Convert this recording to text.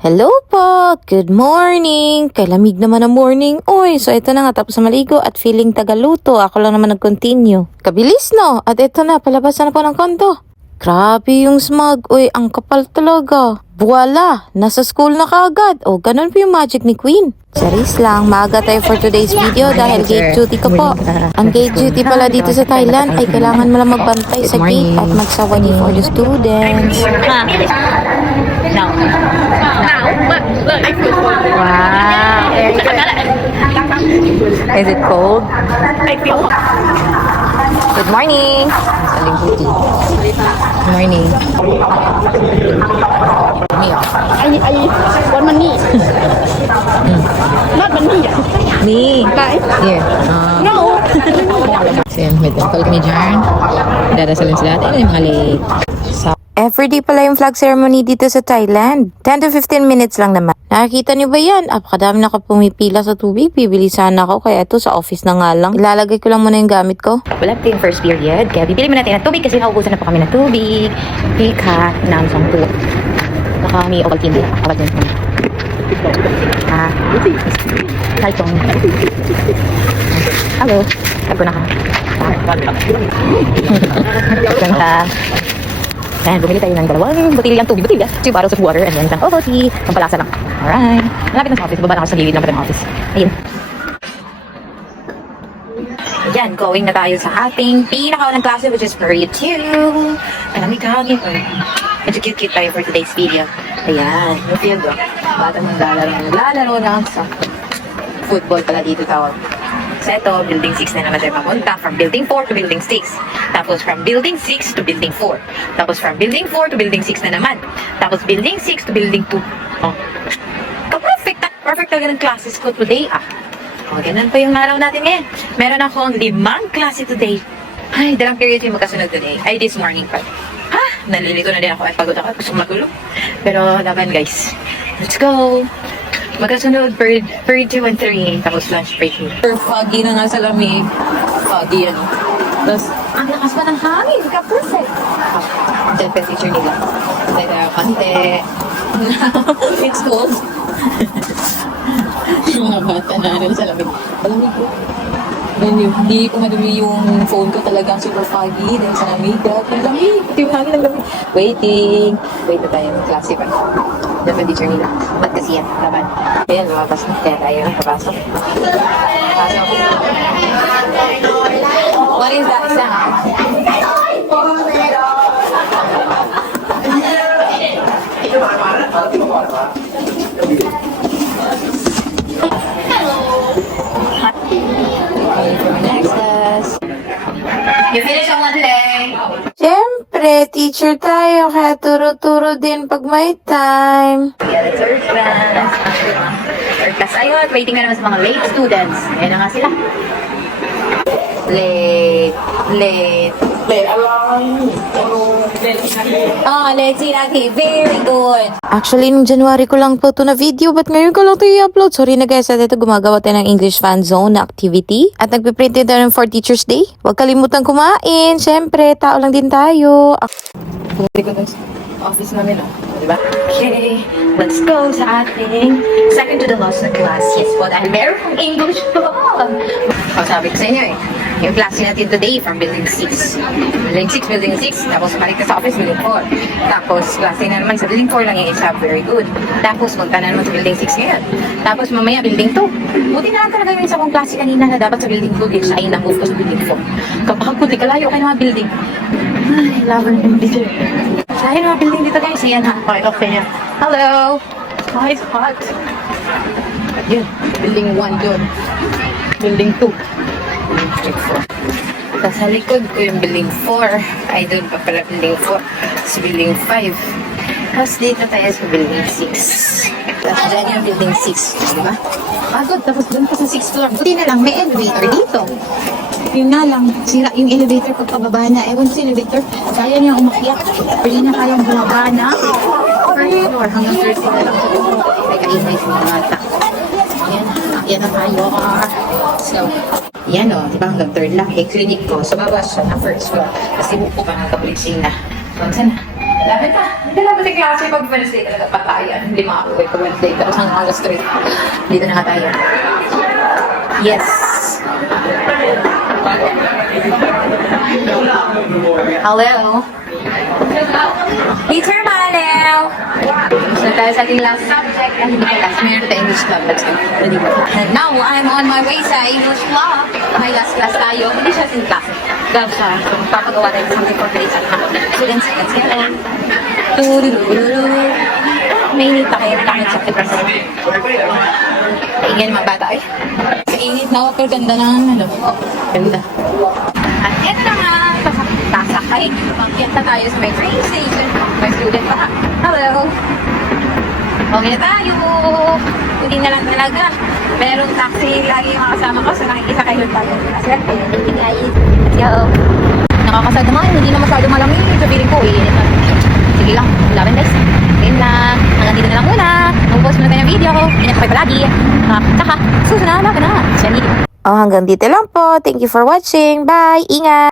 Hello po! Good morning! Kailamig naman ang morning. Uy, so ito na nga tapos na maligo at feeling tagaluto. Ako lang naman nag-continue. Kabilis no? At ito na, palabas na po ng konto. Grabe yung smog. Uy, ang kapal talaga. Voila! Nasa school na kaagad. O, ganun po yung magic ni Queen. Charis lang, maaga tayo for today's video dahil gate duty ko po. Ang gate duty pala dito sa Thailand ay kailangan mo lang magbantay sa gate at magsawadi for the students. No. Wow! Is it cold? I feel Good morning! Saling puti. Good morning. I want money. Not money. Me? Here. No. Ayan, may tungkol kami dyan. Dadasalin sila. Ito yung mga late. Everyday pala yung flag ceremony dito sa Thailand. 10 to 15 minutes lang naman. Nakikita niyo ba yan? Apakadami na pumipila sa tubig. Bibili sana ako. Kaya ito sa office na nga lang. Ilalagay ko lang muna yung gamit ko. Wala tayong first period. Kaya bibili muna tayo ng tubig kasi naubusan na po kami ng tubig. Pika, namsang po. Baka may Ovaltine. Ovaltine. Kaltong. Hello. Sabi na ka. Ganda. Ayan, bumili tayo ng dalawang botilyang tubig. Botilya. 2 bottles of water and then isang Ovaltine. Pampalasa lang. Alright. Malapit na sa office. Baba na ako sa gilid ng office. Ayun. Yan, going na tayo sa ating pinakaunang klase which is period 2. Kami. Medyo cute tayo for today's video. Ayan, yung field o. Bata mong lalaro na sa football pala dito tawag. So ito, building 6 na naman tayo papunta. From building 4 to building 6. Tapos from building 6 to building 4. Tapos from building 4 to building 6 na naman. Tapos building 6 to building 2. Oh. Perfect. Perfect talaga ng classes ko today O, ganun pa yung araw natin ngayon. Meron akong 5 klase today. Ay, dalang period yung magkasunod today. Ay, this morning pa. Nalilito na din ako. Ay, pagod ako. Gusto matulog. Pero, laban guys. Let's go. Magkasunod, bird 2 and 3. Tapos lunch break. Foggy na nga sa lamig. Foggy ano. Tapos, ang lakas pa ng hangin. Ka-perfect. Diyan pa teacher nila. Kasi tayo kante. It's cold. Yung mga bata na rin sa lamig. Malamig ko. Hindi ko madumi yung phone ko, talagang super foggy dahil sa lamig. Ang lamig. Ito yung hangin ng lamig. Waiting. Wait na tayo ng klase pa. Diyan pa teacher nila. Ba't kasi yan? Laban. Ayan, lumabas na. Kaya tayo ang papasok. Pasok. What is that sound? You finish on one today. Siyempre, teacher tayo, kaya turo-turo din pag may time. Yeah, that's third class. Third class. Ayun, waiting na naman sa mga late students. Ayan na nga sila. Late. Let's see that. Very good. Actually, nung January ko lang po ito na video, but ngayon ko lang ito i-upload. Sorry na guys, at ito gumagawa tayo ng English Fan Zone na activity. At nagpiprint din tayo ng for Teacher's Day. Huwag kalimutan kumain. Siyempre, tao lang din tayo. Office namin, diba? Okay, let's go sa ating second to the last na class. Yes po, dahil meron English po. Sabi ko sa inyo yung klase natin today from building 6. Building 6, tapos balik ka sa office, building 4. Tapos klase na naman sa building 4 lang yung isa, very good. Tapos punta na naman sa building 6 ngayon. Tapos mamaya building 2. Buti na lang talaga yung isa kong klase kanina na dapat sa building 2, din siya ay na-move ko sa building 4. Kapag kunti kalayo kayo ng mga building. Ay, laban yung dito. Sa mga building dito guys, yan ha. Okay. Hello! Oh, it's hot. Yun, building 1 doon. Building 2. Tapos sa likod ko yung building 4. Ay, doon pa pala building 4. Tapos building 5. Tapos dito tayo sa building 6. Tapos dyan yung building 6. Diba? Pagod. Tapos doon pa sa 6th floor. Buti na lang, may elevator dito. Yun nga lang, sira yung elevator pag pababa na. Ewan sa elevator, kaya niya umakyat. Pwede na kayang bumaba na. First floor, hanggang third floor lang. May kaingay sa mga bata. Ayan, ayan na tayo. So, yan o, diba hanggang third lang. Eh, clinic ko, sa baba siya na first floor. Kasi buko pa ng kapulising na. So, saan na? Dami pa. Hindi lang kasi klase pag Wednesday talaga patayan. Hindi makakaway pag Wednesday. Tapos hanggang August 3. Dito na nga tayo. Yes. Hello. Teacher Manaw. So tayo sa ating last subject. Ang hindi last. Meron tayo English club. And now, I'm on my way sa English club. May last class tayo. Hindi siya sin class. Dahil siya, papagawa tayo something for today's students. Let's get on. Mainit na kayo. Takit sa depressing. Ingin mga bata eh. Kainit na ako. Pero ganda ng ano. Ganda. At ito na nga. Sasakay. Pagkita tayo sa may train station. May student pa. Hello. Okay na tayo. Hindi na lang talaga. Merong taxi lagi yung kasama ko. So nakikita kayo tayo. Swerte. Guys. Let's go. Nakakasad naman. Hindi na masyado malamig. Sabihin ko, iinit na. Sige lang. Laban guys. Ngayon lang. Hanggang dito na lang muna. Mag-post muna tayo ng video ko. Ingat kayo palagi. Tsaka, susunod na. Laban na. Siya Oh, hanggang dito lang po. Thank you for watching. Bye. Ingat.